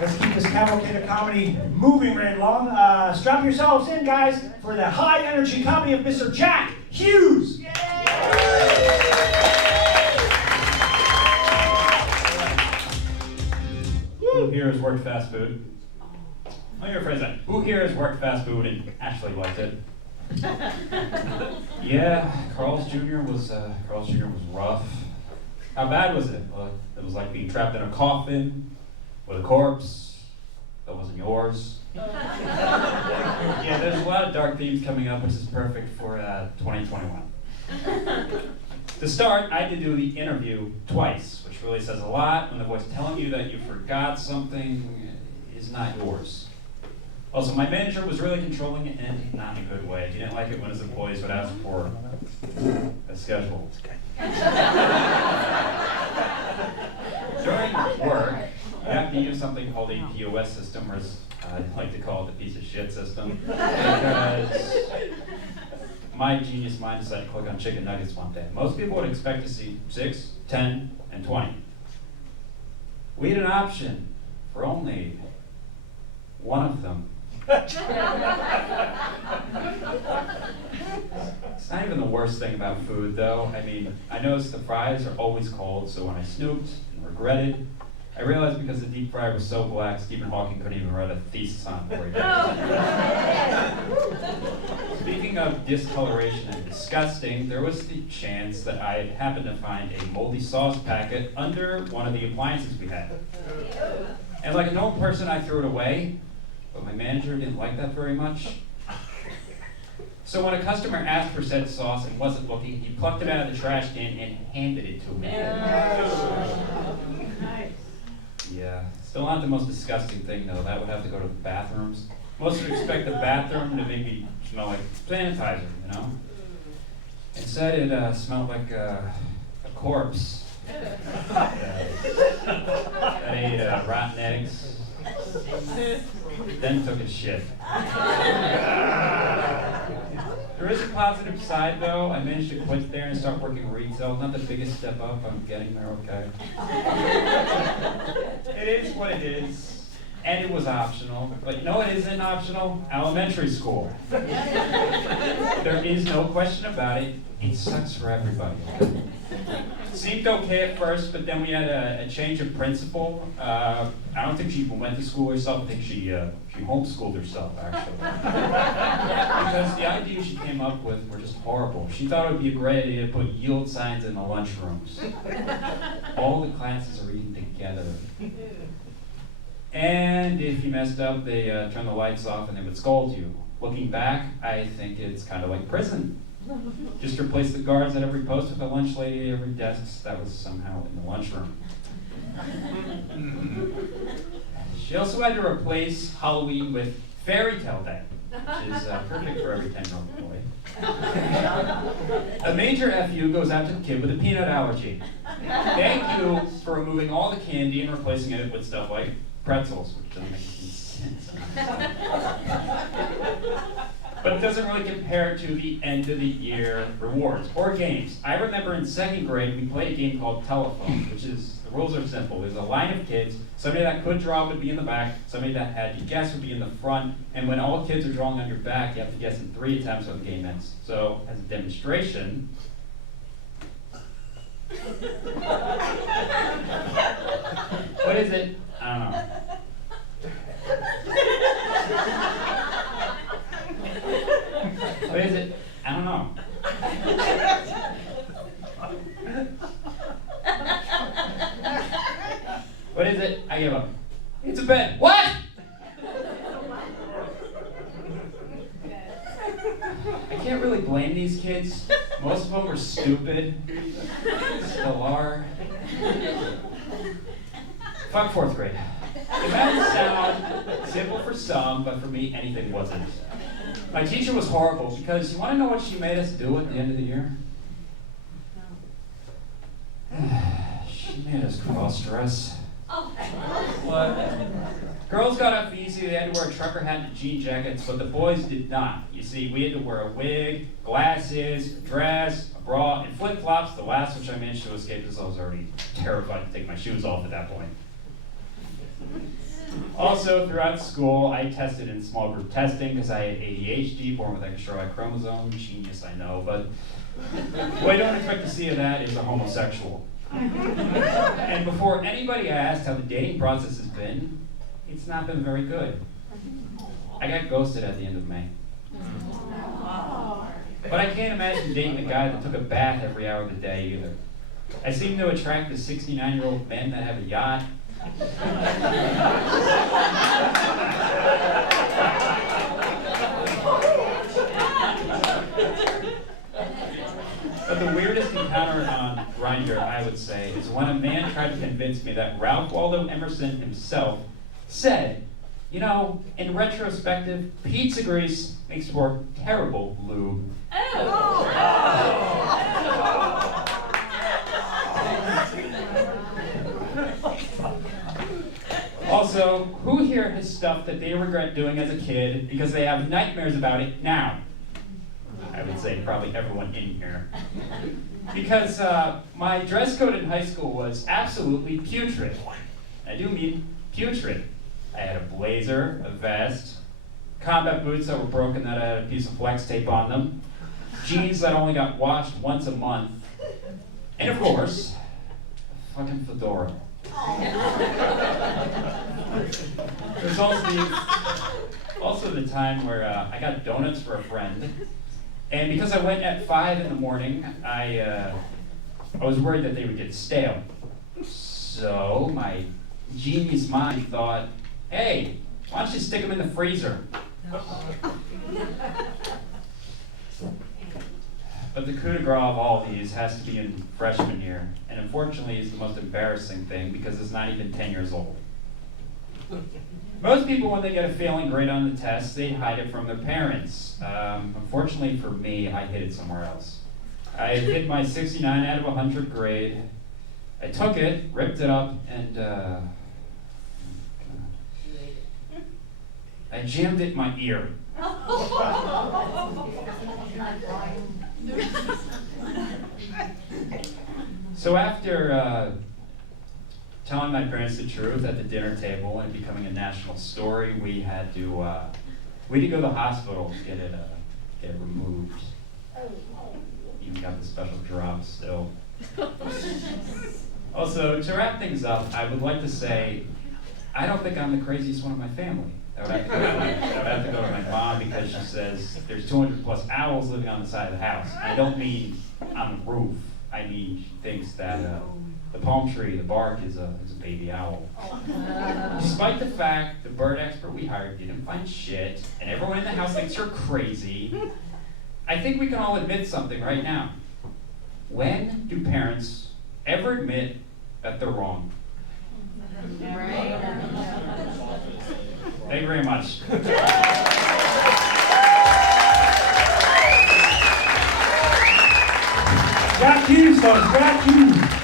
Let's keep this cavalcade of comedy moving right along. Strap yourselves in, guys, for the high energy comedy of Mr. Jack Hughes. Who here has worked fast food? Let me rephrase that. Who here has worked fast food and actually liked it? Yeah, Carl's Jr. was rough. How bad was it? Well, it was like being trapped in a coffin with a corpse that wasn't yours. Yeah, there's a lot of dark themes coming up, which is perfect for 2021. To start, I had to do the interview twice, which really says a lot when the voice telling you that you forgot something is not yours. Also, my manager was really controlling it, and not in a good way. He didn't like it when his employees would ask for a schedule. During work, you have to use something called a POS system, or as I like to call it, the piece of shit system, because my genius mind decided to click on chicken nuggets one day. Most people would expect to see 6, 10, and 20. We had an option for only one of them. It's not even the worst thing about food, though. I mean, I noticed the fries are always cold, so when I snooped and regretted, I realized because the deep fryer was so black, Stephen Hawking couldn't even write a thesis on it before he died. Speaking of discoloration and disgusting, there was the chance that I happened to find a moldy sauce packet under one of the appliances we had. And like a normal person, I threw it away, but my manager didn't like that very much. So when a customer asked for said sauce and wasn't looking, he plucked it out of the trash can and handed it to me. Yeah, still not the most disgusting thing though. That would have to go to the bathrooms. Most would expect the bathroom to maybe smell like sanitizer, you know? Instead it smelled like a corpse. That ate rotten eggs, then took a shit. There is a positive side though. I managed to quit there and start working retail. Not the biggest step up, I'm getting there, okay? It is what it is. And it was optional. But no, it isn't optional. Elementary school. There is no question about it. It sucks for everybody. Seemed okay at first, but then we had a change of principal. I don't think she even went to school herself. I think she homeschooled herself, actually. Because the ideas she came up with were just horrible. She thought it would be a great idea to put yield signs in the lunchrooms. All the classes are eating together. And if you messed up, they turn the lights off and they would scold you. Looking back, I think it's kind of like prison. Just replace the guards at every post with a lunch lady at every desk that was somehow in the lunchroom. She also had to replace Halloween with Fairy Tale Day, which is perfect for every 10-year-old boy. A major FU goes out to the kid with a peanut allergy. Thank you for removing all the candy and replacing it with stuff like pretzels, which doesn't make any sense. But it doesn't really compare to the end of the year rewards or games. I remember in second grade, we played a game called Telephone, which is, the rules are simple. There's a line of kids, somebody that could draw would be in the back, somebody that had to guess would be in the front, and when all kids are drawing on your back, you have to guess in 3 attempts or the game ends. So, as a demonstration, what is it? I don't know. What is it? I don't know. What is it? I give up. It's a bed. What? I can't really blame these kids. Most of them were stupid. Still are. Fuck 4th grade. It might sound simple for some, but for me, anything wasn't. My teacher was horrible because you want to know what she made us do at the end of the year? She made us cross-dress. What? Girls got up easy, they had to wear a trucker hat and jean jackets, but the boys did not. You see, we had to wear a wig, glasses, a dress, a bra, and flip-flops, the last which I managed to escape because I was already terrified to take my shoes off at that point. Also, throughout school, I tested in small group testing because I had ADHD, born with extra Y chromosome. Genius, I know, but what I don't expect to see of that is a homosexual. And before anybody asked how the dating process has been, it's not been very good. I got ghosted at the end of May. But I can't imagine dating a guy that took a bath every hour of the day either. I seem to attract the 69-year-old men that have a yacht. But the weirdest encounter on Grindr, I would say, is when a man tried to convince me that Ralph Waldo Emerson himself said, you know, in retrospective, pizza grease makes for terrible lube. Also, who here has stuff that they regret doing as a kid because they have nightmares about it now? I would say probably everyone in here. Because my dress code in high school was absolutely putrid. I do mean putrid. I had a blazer, a vest, combat boots that were broken that had a piece of flex tape on them, jeans that only got washed once a month, and of course, a fucking fedora. There's also the time where I got donuts for a friend, and because I went at 5 in the morning, I was worried that they would get stale. So my genius mind thought, hey, why don't you stick them in the freezer? But the coup de grace of all these has to be in freshman year, and unfortunately is the most embarrassing thing because it's not even 10 years old. Most people, when they get a failing grade on the test, they hide it from their parents. Unfortunately for me, I hid it somewhere else. I hid my 69 out of 100 grade. I took it, ripped it up, and I jammed it in my ear. So after telling my parents the truth at the dinner table and becoming a national story, we had to go to the hospital to get it removed. Even got the special drops still. Also, to wrap things up, I would like to say I don't think I'm the craziest one in my family. I would have to go to my mom because she says there's 200 plus owls living on the side of the house. I don't mean on the roof. I mean she thinks that the palm tree, the bark, is a baby owl. Despite the fact the bird expert we hired didn't find shit, and everyone in the house thinks you're crazy, I think we can all admit something right now. When do parents ever admit that they're wrong? Thank you very much. Jack Hughes, folks, Jack Hughes.